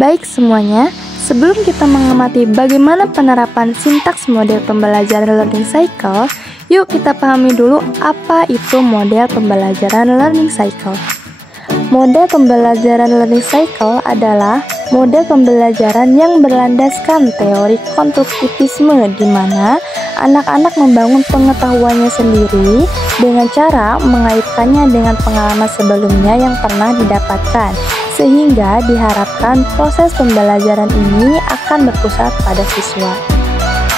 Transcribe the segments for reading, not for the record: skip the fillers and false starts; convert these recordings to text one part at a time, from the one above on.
Baik semuanya, sebelum kita mengamati bagaimana penerapan sintaks model pembelajaran learning cycle, yuk kita pahami dulu apa itu model pembelajaran learning cycle. Model pembelajaran learning cycle adalah model pembelajaran yang berlandaskan teori konstruktivisme di mana anak-anak membangun pengetahuannya sendiri dengan cara mengaitkannya dengan pengalaman sebelumnya yang pernah didapatkan, sehingga diharapkan proses pembelajaran ini akan berpusat pada siswa.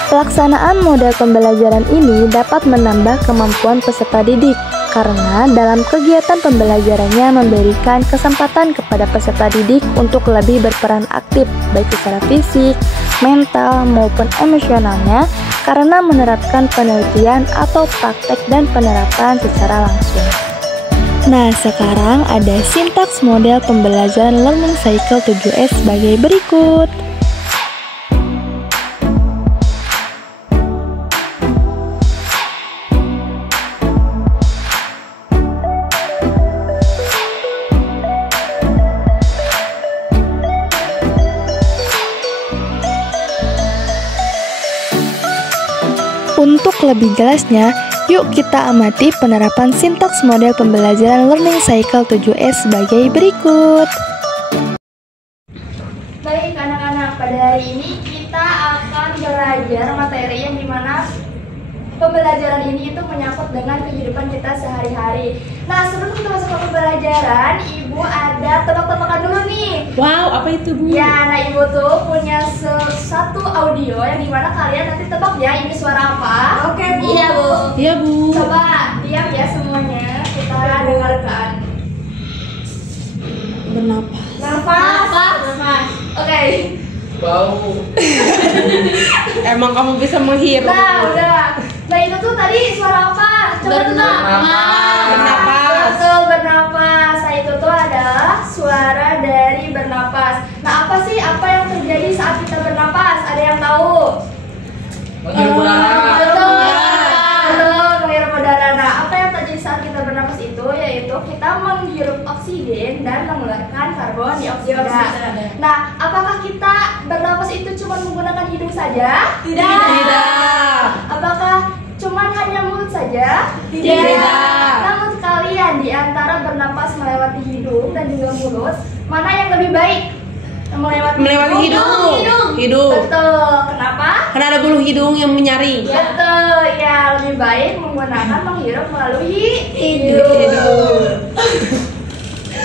Pelaksanaan model pembelajaran ini dapat menambah kemampuan peserta didik, karena dalam kegiatan pembelajarannya memberikan kesempatan kepada peserta didik untuk lebih berperan aktif, baik secara fisik, mental, maupun emosionalnya, karena menerapkan penelitian atau praktek dan penerapan secara langsung. Nah, sekarang ada sintaks model pembelajaran learning cycle 7S sebagai berikut. Untuk lebih jelasnya, yuk kita amati penerapan sintaks model pembelajaran learning cycle 7S sebagai berikut. Baik anak-anak, pada hari ini kita akan belajar materi yang dimana pembelajaran ini itu menyangkut dengan kehidupan kita sehari-hari. Nah, sebelum kita masuk ke pembelajaran, Ibu ada tebak-tebakan dulu nih. Wow, apa itu Bu? Ya, nah Ibu tuh punya satu audio yang dimana kalian nanti tebak ya ini suara apa. Oke Bu. Iya Bu. Iya Bu. Coba diam ya semuanya, kita dengarkan. Bernapas. Nafas. Oke. Bau. Emang kamu bisa menghirup? Nah, udah. Nah, itu tuh tadi suara apa? Coba tebak. Bernapas. Betul, bernapas. Nah, itu tuh adalah suara dari bernapas. Nah, apa sih yang terjadi saat kita bernapas? Ada yang tahu? Menghirup udara. Betul. Ya. Betul, menghirup udara. Nah, apa yang terjadi saat kita bernapas itu yaitu kita menghirup oksigen dan mengeluarkan karbon dioksida. Nah, apakah kita bernapas itu cuma menggunakan hidung saja? Tidak. Apakah cuma hanya mulut saja? Tidak. Namun kalian di antara bernapas melewati hidung dan juga mulut, mana yang lebih baik? Melewati hidung. Betul. Kenapa? Karena ada bulu hidung yang menyaring. Betul. Ya, lebih baik menggunakan menghirup melalui hidung.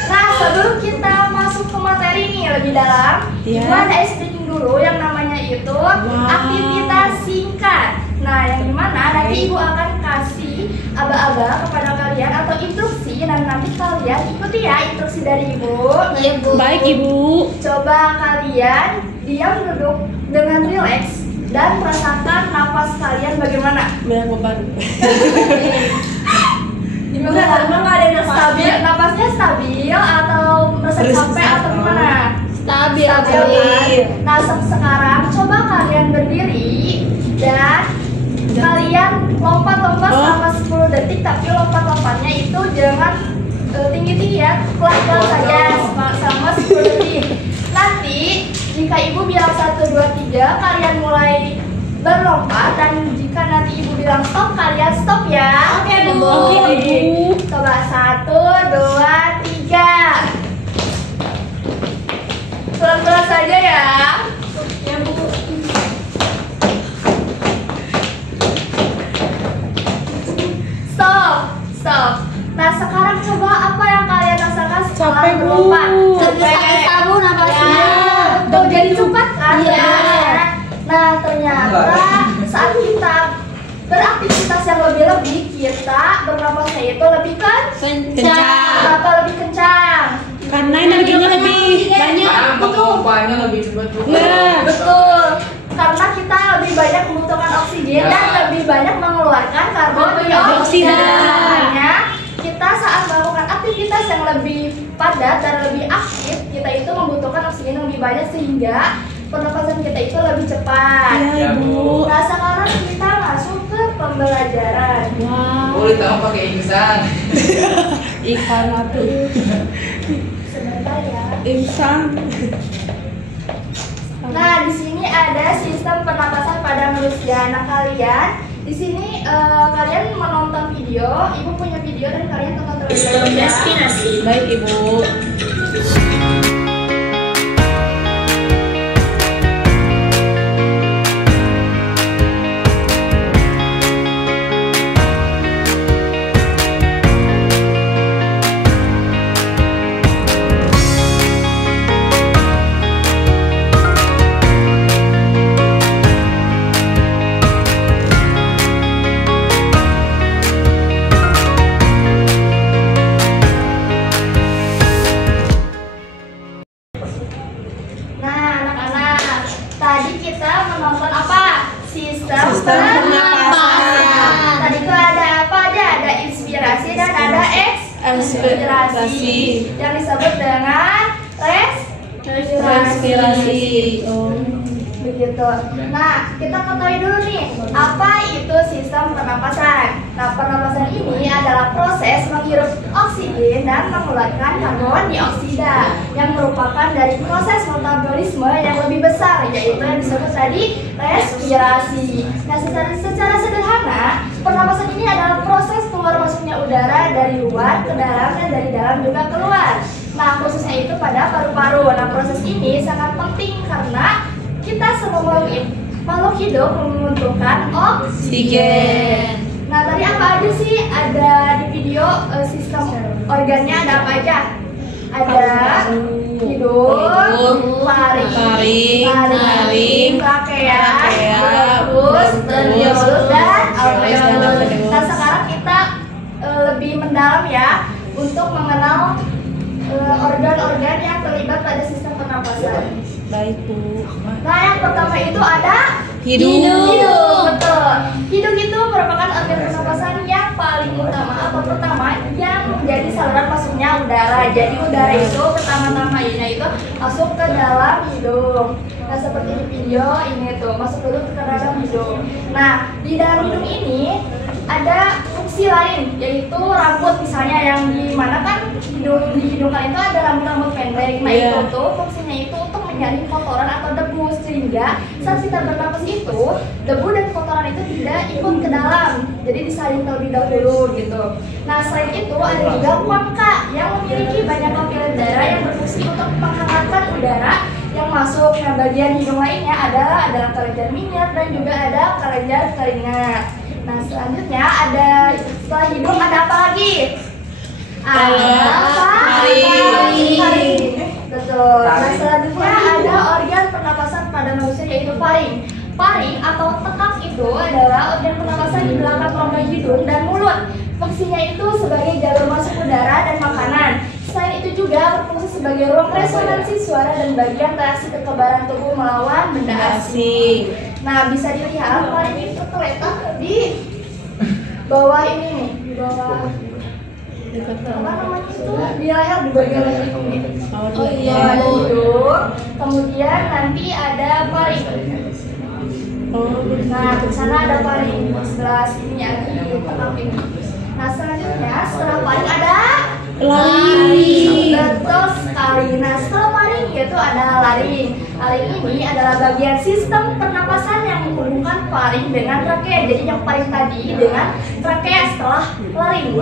Nah, sebelum kita masuk ke materi nih lebih dalam, Ya. Ibu ada explaining dulu yang namanya itu aktivitas singkat. Nah, yang dimana nanti Ibu akan kasih aba-aba kepada kalian atau instruksi dan nanti kalian ikuti ya instruksi dari Ibu. Iya Bu. Baik Ibu. Coba kalian diam duduk dengan rileks dan merasakan napas kalian bagaimana. Bilang beban. Emang nggak ada yang stabil? Napasnya stabil atau merasa capek atau gimana? Stabil. Nah, sekarang coba kalian berdiri dan kalian lompat-lompat selama 10 detik, tapi lompat-lompatnya itu jangan tinggi-tinggi ya, pelan-pelan saja selama 10 detik. Nanti jika Ibu bilang 1, 2, 3, kalian mulai berlompat, dan jika nanti Ibu bilang stop, kalian stop ya. Oke Bu. Oke Ibu. Coba 1, 2, 3. Pelan-pelan saja ya. Ya Bu. Stop. Nah, sekarang coba apa yang kalian rasakan setelah Capek, Bu. berlompat? Capek. Tahu napasnya. Ya, tuh jadi cepat kan? Iya. Nah, ternyata saat kita beraktivitas yang lebih-lebih, kita bernapasnya itu lebih Kencang. Kenapa lebih kencang? Karena energinya lebih banyak. Karena pompanya lebih cepat. Ya. Betul. Karena kita lebih banyak membutuhkan oksigen Ya. dan lebih banyak mengeluarkan karbon dioksida. Dioksida. Makanya kita saat melakukan aktivitas yang lebih padat dan lebih aktif, kita itu membutuhkan oksigen yang lebih banyak sehingga pernapasan kita itu lebih cepat. Iya Ibu. Nah, sekarang kita masuk ke pembelajaran. Wow. Boleh tahu pakai insang. Ikan atuh. Sebentar ya. Insang. Nah, di sini ada sistem pernapasan pada manusia. Nah, kalian di sini kalian menonton video, ibu punya video dan kalian tonton terlebih dahulu ya. Baik Ibu. Nah, anak-anak, tadi kita menonton apa? Sistem pernapasan. Tadi itu ada apa aja? Ada inspirasi dan ada ekspirasi yang disebut dengan Respirasi. Oh. begitu. Nah, kita ketahui dulu nih, apa itu sistem pernapasan. Nah, pernapasan ini adalah proses menghirup oksigen dan mengeluarkan karbon dioksida yang merupakan dari proses metabolisme yang lebih besar, yaitu yang disebut tadi respirasi. Nah, secara sederhana, pernapasan ini adalah proses keluar masuknya udara dari luar ke dalam dan dari dalam juga keluar. Nah, khususnya itu pada paru-paru. Nah, proses ini sangat penting karena kita semua makhluk hidup membutuhkan oksigen. Nah, tadi apa aja sih ada di video sistem organnya ada apa aja? Ada hidung, paring, trakea, bronkus, bronkiolus, dan alveolus. Nah, sekarang kita lebih mendalam ya untuk mengenal organ-organ yang terlibat pada sistem pernapasan. Baik Bu. Nah, yang pertama itu ada Hidung. Betul. Hidung itu merupakan organ pernapasan yang paling utama atau pertama yang menjadi saluran masuknya udara. Jadi udara itu pertama-tama ini itu masuk ke dalam hidung. Nah, seperti di video ini tuh masuk dulu ke dalam hidung. Nah, di dalam hidung ini ada fungsi lain, yaitu rambut misalnya yang di mana kan di hidung kalian itu ada rambut-rambut pendek. Nah, itu tuh fungsinya itu untuk menyaring kotoran atau debu, sehingga saat kita bernapas itu debu dan kotoran itu tidak ikut ke dalam, jadi disaring terlebih dahulu gitu. Nah, selain itu ada juga kuangka yang memiliki banyak lapisan darah yang berfungsi untuk menghangatkan udara yang masuk. Nah, bagian hidung lainnya ada kelenjar minyak dan juga ada kelenjar keringat. Nah, selanjutnya ada setelah hidung ada apa lagi? Faring. Betul. Nah, selanjutnya ada organ pernapasan pada manusia yaitu faring. Faring atau tekak itu adalah organ pernapasan di belakang rongga hidung dan mulut. Fungsinya itu sebagai jalur masuk udara dan makanan. Selain itu juga berfungsi sebagai ruang resonansi suara dan bagian reaksi kekebalan tubuh melawan benda asing. Nah, bisa dilihat faring itu terletak di bawah ini nih, di bawah apa namanya itu, di leher, di bagian leher ini. Oh iya. Ada hidung, kemudian nanti ada faring. Nah, di sana ada faring di sebelah sini ya, di tengah ini. Nah, selanjutnya setelah faring ada laring. Betul sekali. Nah, setelah faring yaitu ada laring. Laring ini adalah bagian sistem pernapasan yang menghubungkan faring dengan trakea. Jadi yang paling tadi dengan trakea setelah laring.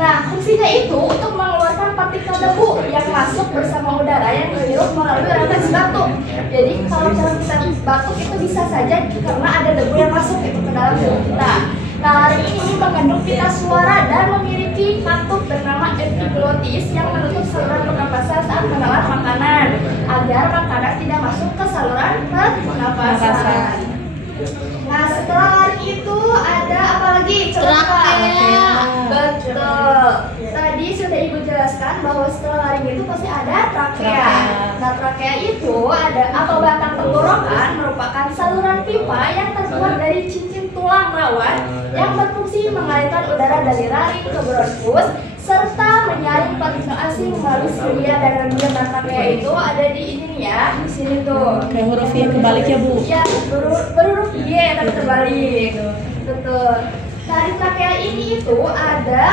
Nah, fungsinya itu untuk mengeluarkan partikel debu yang masuk bersama udara yang dihirup melalui refleks batuk. Jadi kalau cara kita batuk itu bisa saja karena ada debu yang masuk itu ke dalam tubuh kita. Nah, laring ini mengandung pita suara dan memiliki katup bernama epiglotis yang menutup saluran pernapasan saat menelan makanan agar makanan tidak masuk ke saluran pernapasan. Nah, setelah laring itu ada apa lagi? Trakea. Betul. Tadi sudah Ibu jelaskan bahwa setelah laring itu pasti ada trakea. Nah, trakea itu ada atau batang tenggorokan merupakan saluran pipa yang terbuat dari cincin tulang rawan yang berfungsi mengalirkan udara dari laring ke bronkus serta menyaring partikel asing melalui selia dan rembun. Nah, trakea itu ada di ini nih ya, di sini tuh. Kayak huruf Y kebalik ya Bu? Iya, berhuruf Y tapi terbalik. Betul. Nah, di trakea ini itu ada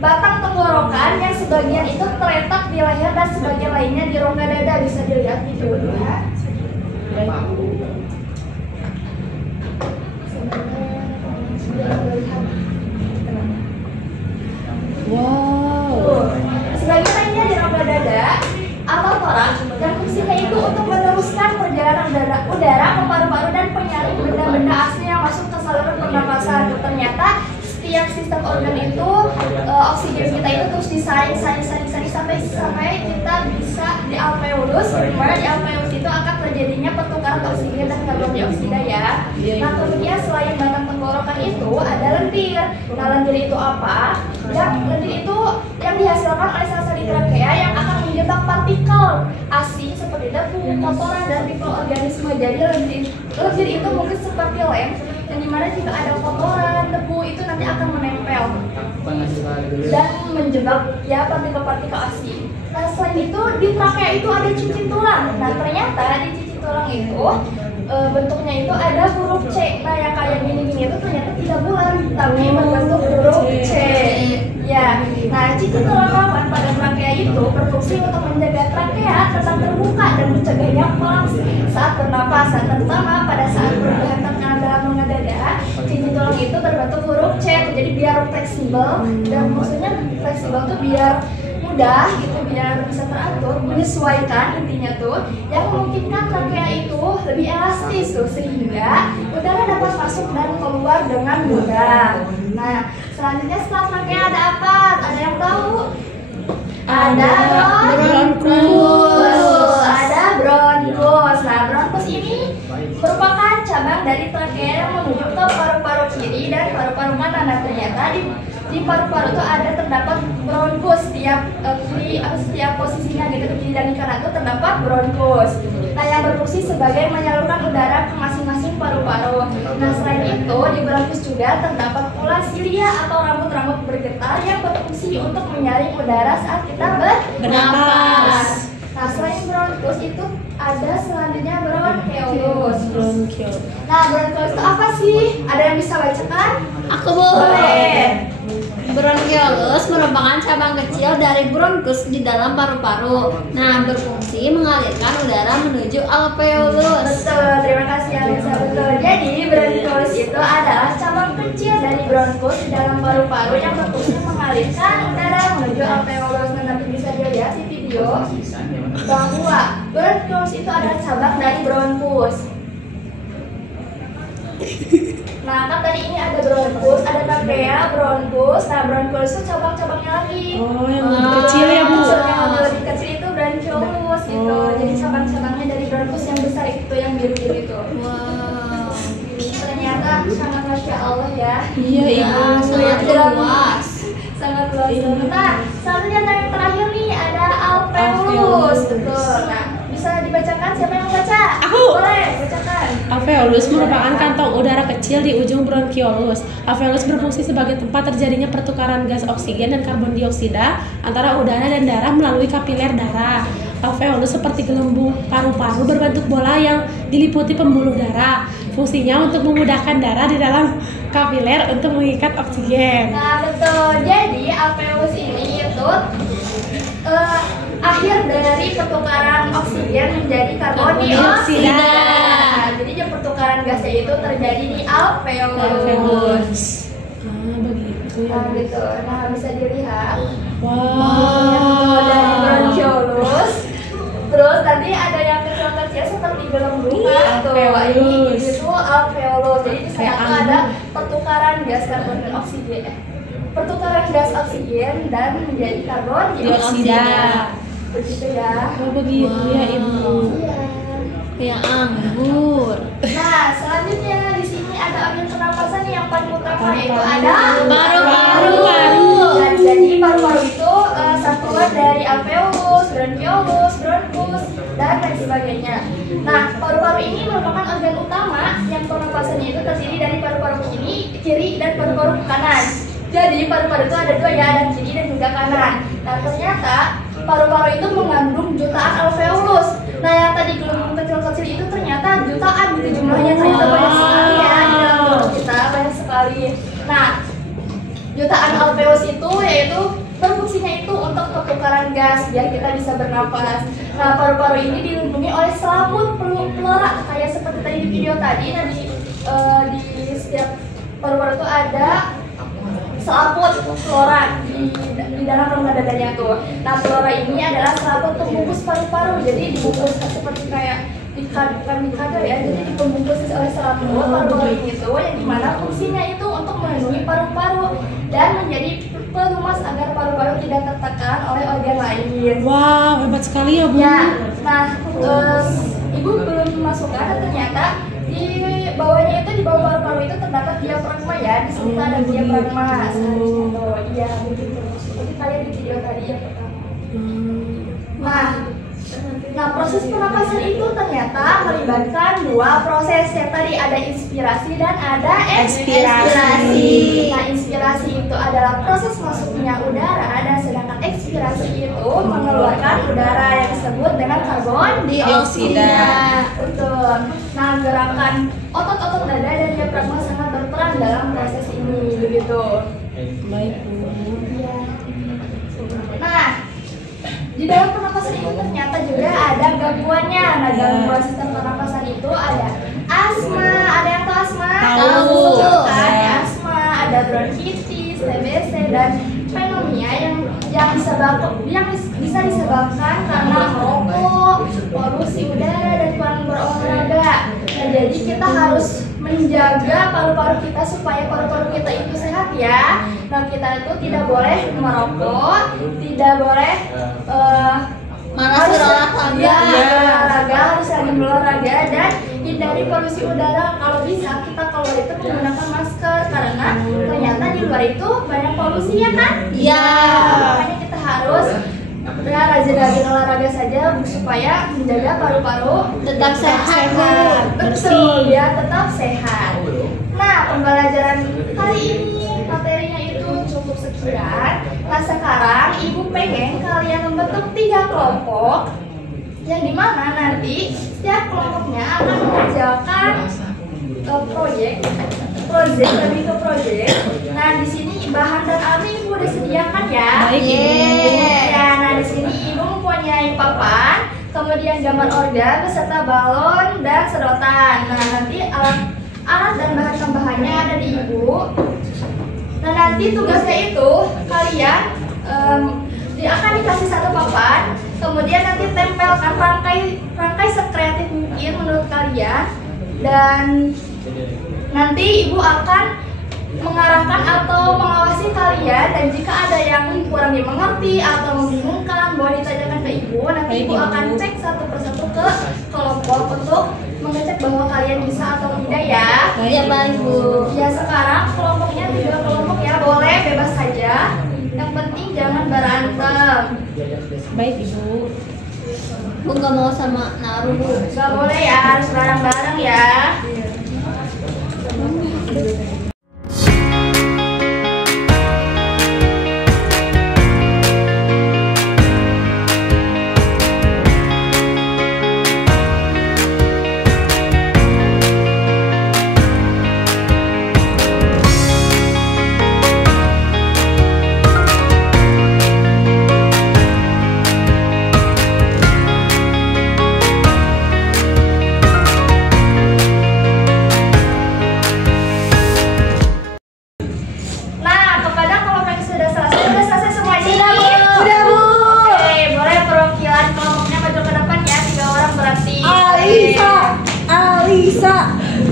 batang tenggorokan dan yang sebagian itu terletak di leher dan sebagian lainnya di rongga dada. Bisa dilihat videonya. Wow. Sebagian lainnya di rongga dada atau toraks yang fungsinya itu untuk meneruskan perjalanan udara ke paru-paru dan penyaring benda-benda asli yang masuk ke saluran pernapasan. Ternyata setiap sistem organ itu oksigen kita itu terus disaring sampai kita bisa di alveolus. Dimana di alveolus itu akan terjadinya pertukaran oksigen dan karbon dioksida ya. Nah kemudian selain batang tenggorokan itu ada lendir. Nah lendir itu apa? Lendir itu yang dihasilkan oleh sel-sel di trakea yang akan menjebak partikel asing seperti debu, kotoran dan mikroorganisme. Jadi lendir itu mungkin seperti lem yang dimana jika ada kotoran, debu itu nanti akan menempel dan menjebak ya partikel-partikel asing. Nah selain itu di trakea itu ada cicit tulang. Nah ternyata di cicit tulang itu bentuknya itu ada huruf C. Nah yang kayak gini-gini itu ternyata tidak bulat tapi berbentuk huruf C. Ya, nah cicit tulang rawan pada trakea itu berfungsi untuk menjaga trakea tetap terbuka dan mencegahnya kolaps saat bernapasan, terutama pada saat perubahan tekanan dalam rongga dada. Cicit tulang itu berbentuk huruf C, jadi biar fleksibel dan maksudnya fleksibel tuh biar mudah gitu, biar bisa teratur, menyesuaikan intinya tuh, yang memungkinkan trakea itu lebih elastis tuh sehingga udara dapat masuk dan keluar dengan mudah. Nah selanjutnya setelah trakea ada apa? Ada yang tahu? Ada bronkus. Ada bronkus. Nah bronkus ini merupakan cabang dari trakea yang menuju ke paru-paru kiri dan paru-paru kanan. Nah ternyata di paru-paru itu ada terdapat bronkus setiap posisinya gitu, di kiri dan di kanan itu terdapat bronkus. Nah yang berfungsi sebagai menyalurkan udara ke masing-masing paru-paru. Nah selain itu di bronkus juga terdapat pula silia atau rambut-rambut bergetar yang berfungsi untuk menyaring udara saat kita bernapas. Nah selain bronkus itu ada selanjutnya bronkeolus. Nah bronkeolus itu apa sih? Ada yang bisa bacakan? Aku Boleh. Bronkeolus merupakan cabang kecil dari bronkus di dalam paru-paru. Nah, berfungsi mengalirkan udara menuju alveolus. Betul, terima kasih Alisa. Betul. Jadi bronkeolus itu adalah cabang kecil dari bronkus di dalam paru-paru yang berfungsi mengalirkan udara menuju alveolus. Nah, nanti bisa dilihat di video bahwa bronkeolus itu adalah cabang dari bronkus. Nah kan tadi ini ada bronkus, ada trakea, bronkus. Nah bronkus itu cabang-cabangnya lagi. Oh, yang lebih kecil ya Bu. Yang lebih kecil itu bronchiolus gitu. Jadi cabang-cabangnya dari bronkus yang besar itu, yang biru-biru itu. Wow. Ternyata sangat masya Allah ya. Iya Ibu. Sangat luas. Sangat luas. Nah selanjutnya yang terakhir nih ada alveolus. Betul. Nah bisa dibacakan, siapa yang baca? Aku. Boleh bacakan. Alveolus merupakan kantong udara kecil di ujung bronkiolus. Alveolus berfungsi sebagai tempat terjadinya pertukaran gas oksigen dan karbon dioksida antara udara dan darah melalui kapiler darah. Alveolus seperti gelembung paru-paru berbentuk bola yang diliputi pembuluh darah. Fungsinya untuk memudahkan darah di dalam kapiler untuk mengikat oksigen. Nah betul, jadi alveolus ini itu akhir dari pertukaran oksigen menjadi karbon dioksida. Jadi pertukaran gasnya itu terjadi di alveolus. Begitu ya. Nah gitu, nah bisa dilihat. Wow. Dari bronchiolus. Terus tadi ada yang kecil-kecil seperti gelembung tuh. Ini itu alveolus. Jadi di sana tuh ada pertukaran gas karbon dioksida. Pertukaran gas oksigen dan menjadi karbon dioksida. Begitu ya. Oh begitu ya Ibu. Iya. Kayak anggur. Nah, selanjutnya di sini ada organ pernapasan yang paling utama yaitu ada Paru-paru. Dan jadi paru-paru itu satuan dari alveolus, bronchiolus, bronkus, dan lain sebagainya. Nah, paru-paru ini merupakan organ utama yang pernapasannya itu terdiri dari paru-paru kiri dan paru-paru kanan. Jadi paru-paru itu ada dua ya, ada kiri dan juga kanan. Nah, ternyata paru-paru itu mengandung jutaan alveolus. Nah yang tadi gelembung kecil-kecil itu ternyata jutaan gitu jumlahnya, ternyata banyak sekali ya di dalam tubuh kita, banyak sekali. Nah jutaan alveolus itu yaitu berfungsi fungsinya itu untuk pertukaran gas biar kita bisa bernapas. Nah, paru-paru ini dilindungi oleh selaput pleura kayak seperti tadi di video tadi. Nah, di setiap paru-paru itu ada selaput pleura di dalam rongga dadanya tuh. Nah, pleura ini adalah selaput pembungkus paru-paru. Jadi dibungkus seperti kayak bukan dikado ya, jadi dibungkus oleh selaput paru-paru itu yang dimana fungsinya itu untuk melindungi paru-paru dan menjadi pelumas agar paru-paru tidak tertekan oleh organ lain. Wow, hebat sekali ya Bu. Ya, nah Ibu belum masukkan, ternyata di bawahnya itu di bawah paru-paru itu terdapat diafragma ya, di situ ada diafragma. Oh iya begitu, seperti kalian di video tadi yang pertama. Nah, proses pernapasan itu ternyata melibatkan dua proses yang tadi ada inspirasi dan ada ekspirasi. Nah, inspirasi itu adalah proses masuknya udara dan sedangkan ekspirasi itu mengeluarkan udara yang disebut dengan karbon dioksida. Betul. Nah, gerakan otot-otot dada dan diafragma sangat berperan dalam proses ini, begitu. Baik Bu. Nah, di dalam pernapasan itu ternyata juga ada gangguannya. Nah, gangguan sistem pernapasan itu ada asma. Ada yang tahu asma? Tahu. Kan? Asma, ada bronkitis, TBC dan pneumonia yang bisa disebabkan karena merokok, polusi udara dan kurang berolahraga. Nah, jadi kita harus menjaga paru-paru kita supaya paru-paru kita itu sehat ya. Nah, kita itu tidak boleh merokok, tidak boleh malas berolahraga. Olahraga harus rajin berolahraga dan hindari polusi udara. Kalau bisa kita keluar itu menggunakan masker karena ternyata di luar itu banyak polusi ya kan? Iya. Makanya kita harus rajin-rajin olahraga saja supaya menjaga paru-paru Tetap sehat. Betul, ya tetap sehat. Nah, pembelajaran kali ini materinya itu cukup sekian. Nah, sekarang Ibu pengen kalian membentuk 3 kelompok yang dimana nanti setiap kelompoknya akan mengerjakan proyek lebih ke proyek. Nah, di sini bahan dan alatnya Ibu udah sediakan ya. Baik Ibu. Ya, nah di sini Ibu mempunyai papan, kemudian gambar organ beserta balon dan sedotan. Nah, nanti alat dan bahan tambahannya ada di Ibu. Nah, nanti tugasnya itu kalian akan dikasih satu papan, kemudian nanti tempelkan rangkai sekreatif mungkin menurut kalian, dan nanti Ibu akan mengarahkan atau mengawasi kalian, dan jika ada yang kurang dimengerti atau membingungkan boleh ditanyakan ke Ibu. Nanti Ibu akan cek satu persatu ke kelompok untuk mengecek bahwa kalian bisa atau tidak ya. Ya Pak Ibu. Ya, sekarang kelompoknya 3 kelompok ya, boleh bebas saja. Yang penting jangan berantem. Baik Ibu. Bu nggak mau sama Naru Bu. Gak boleh ya, harus bareng-bareng ya.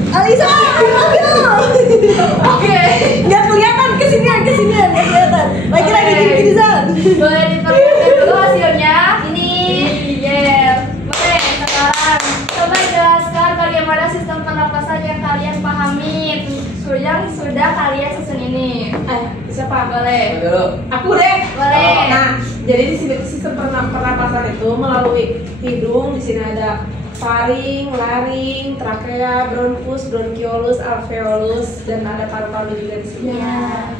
Alisa, oke, nggak kelihatan kesinian, nggak kelihatan. Lagi gini-ginian. Boleh diperlihatkan dulu hasilnya. Ini, boleh sekarang. Coba jelaskan bagaimana sistem pernapasan yang kalian pahami, yang sudah kalian susun ini. Siapa? Boleh. Dulu. Aku deh. Boleh. Nah, jadi di sini sistem pernapasan itu melalui hidung. Di sini ada faring, laring, trakea, bronkus, bronkiolus, alveolus, dan ada paru-paru juga di sini. Ya.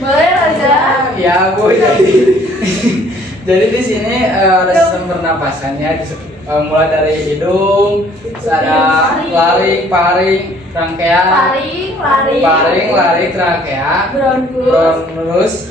Boleh Raja? Ya, Bu. Jadi di sini ada sistem pernapasannya mulai dari hidung, terus ada laring, paring, trakea, Laring, trakea, bronkus,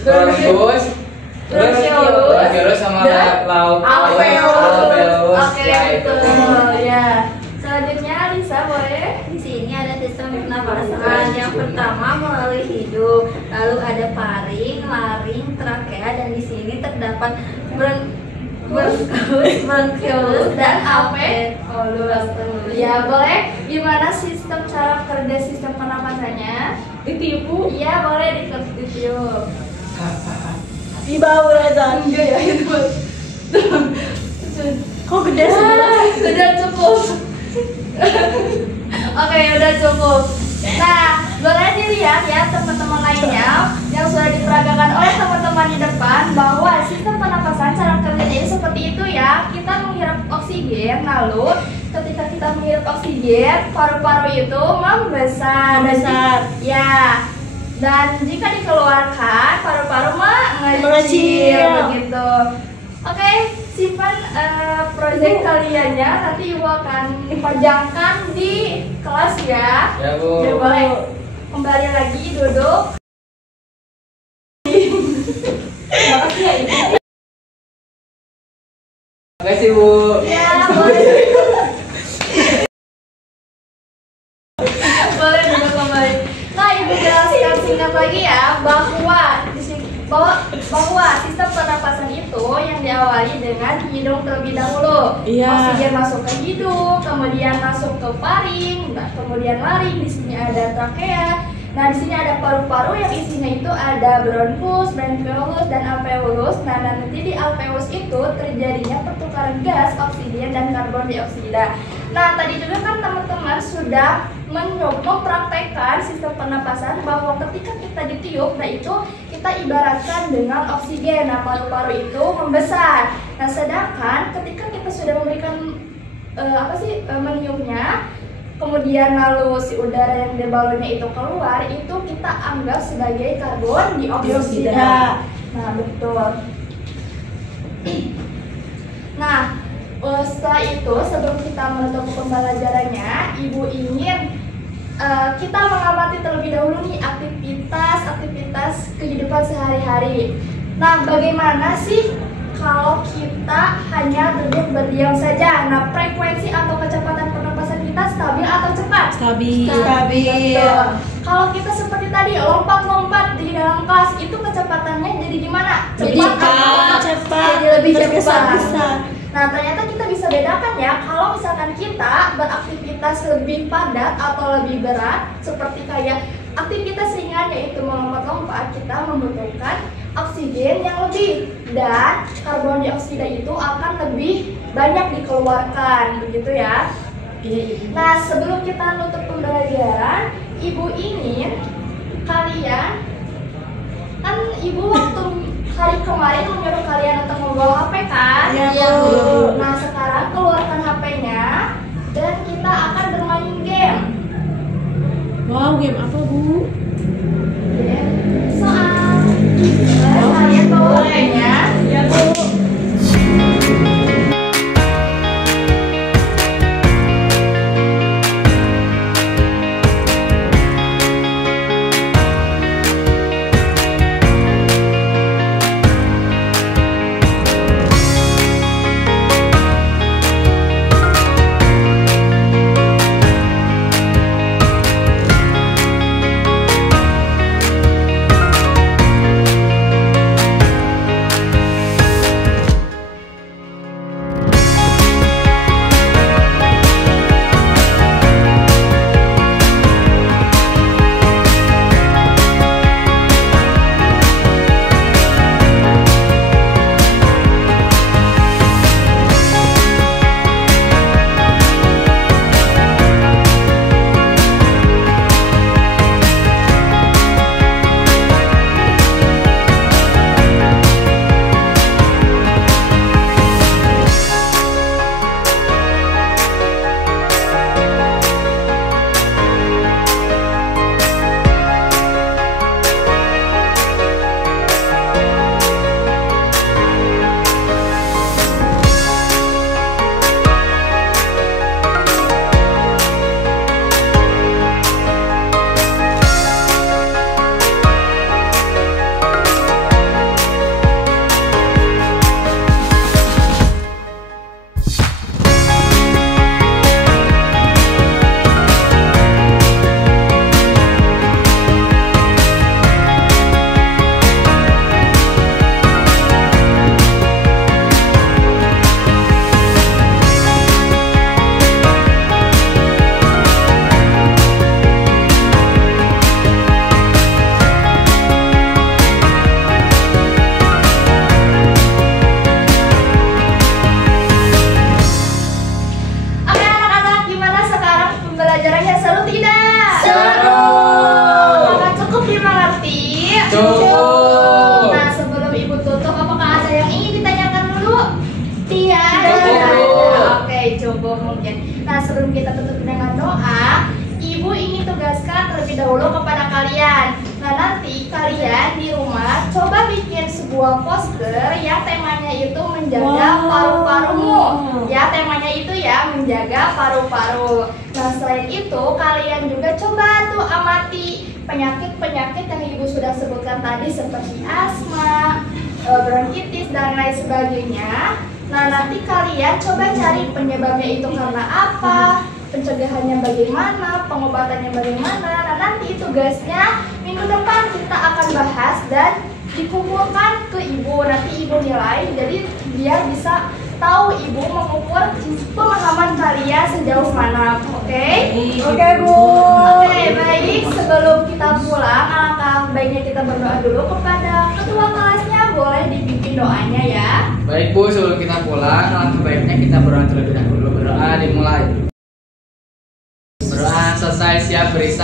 bronkiolus sama dan alveolus. Oke, Ya, itu. betul ya. Selanjutnya Lisa boleh. Di sini ada sistem pernapasan. Yang pertama melalui hidung, lalu ada paring, laring, trakea, dan di sini terdapat bronkiolus dan alveolus. Ya, boleh. Gimana sistem cara kerja sistem pernapasannya? Ditiup. Iya, boleh ditiup. Di bawah aja. Iya ya, itu. Kok gede sih? Sudah cukup. Oke, udah cukup. Nah, boleh dilihat ya teman-teman lainnya yang sudah diperagakan oleh teman-teman di depan bahwa sistem pernapasan cara kerjanya seperti itu ya. Kita menghirup oksigen, lalu ketika kita menghirup oksigen, paru-paru itu membesar. Ya. Dan jika dikeluarkan, paru-paru mengecil begitu. Oke, simpan proyek kaliannya, nanti Ibu akan dipajangkan di kelas ya. Ya, Bu. Ya, boleh kembali lagi duduk. Makasih ya Ibu. Makasih, Bu. Ya, boleh. Boleh duduk kembali. Nah, Ibu jelaskan singkat lagi ya bahwa sistem pernapasan itu yang diawali dengan hidung terlebih dahulu. Iya. Oksigen masuk ke hidung, kemudian masuk ke paring, kemudian laring. Di sini ada trakea. Nah, di sini ada paru-paru yang isinya itu ada bronkus, bronkiolus, dan alveolus. Nah, nanti di alveolus itu terjadinya pertukaran gas, oksigen, dan karbon dioksida. Nah, tadi juga kan teman-teman sudah mempraktekkan sistem pernapasan bahwa ketika kita ditiup, nah itu kita ibaratkan dengan oksigen. Nah, paru-paru itu membesar. Nah, sedangkan ketika kita sudah memberikan meniupnya, kemudian lalu si udara yang di balonnya itu keluar, itu kita anggap sebagai karbon dioksida. Nah, betul. Nah, setelah itu sebelum kita menutup pembelajarannya, Ibu ingin kita mengamati terlebih dahulu nih aktivitas kehidupan sehari-hari. Nah, bagaimana sih kalau kita hanya duduk berdiam saja? Nah, frekuensi atau kecepatan pernapasan kita stabil atau cepat? Stabil. Betul. Kalau kita seperti tadi lompat-lompat di dalam kelas, itu kecepatannya jadi gimana? Cepat. Jadi lebih cepat. Nah, ternyata kita bisa bedakan ya, kalau misalkan kita beraktivitas lebih padat atau lebih berat, seperti kayak aktivitas ringan yaitu melompat-lompat, kita membutuhkan oksigen yang lebih, dan karbon dioksida itu akan lebih banyak dikeluarkan, begitu ya. Nah, sebelum kita nutup pembelajaran, Ibu ingin kalian, kan Ibu waktu hari kemarin menyuruh kalian untuk membawa HP kan? Iya, Bu. Nah, sekarang keluarkan HP-nya dan kita akan bermain game. Wow, game apa, Bu? Game soal. Kalian bawa HP-nya. Ya Bu. sebuah poster yang temanya itu menjaga paru-parumu. Ya, temanya itu ya menjaga paru-paru. Nah, selain itu kalian juga coba tuh amati penyakit-penyakit yang ibu sudah sebutkan tadi seperti asma, bronkitis dan lain sebagainya. Nah, nanti kalian coba cari penyebabnya itu karena apa, pencegahannya bagaimana, pengobatannya bagaimana. Nah, nanti tugasnya minggu depan kita akan bahas dan dikumpulkan ke ibu. Nanti ibu nilai, jadi biar bisa tahu ibu mengukur pemahaman kalian sejauh mana. Oke? Oke, Bu. Oke, baik. Sebelum kita pulang, alangkah baiknya kita berdoa dulu kepada ketua kelasnya. Boleh dipimpin doanya ya. Baik Bu, sebelum kita pulang, alangkah baiknya kita berdoa terlebih dahulu. Berdoa dimulai. Berdoa selesai, siap beri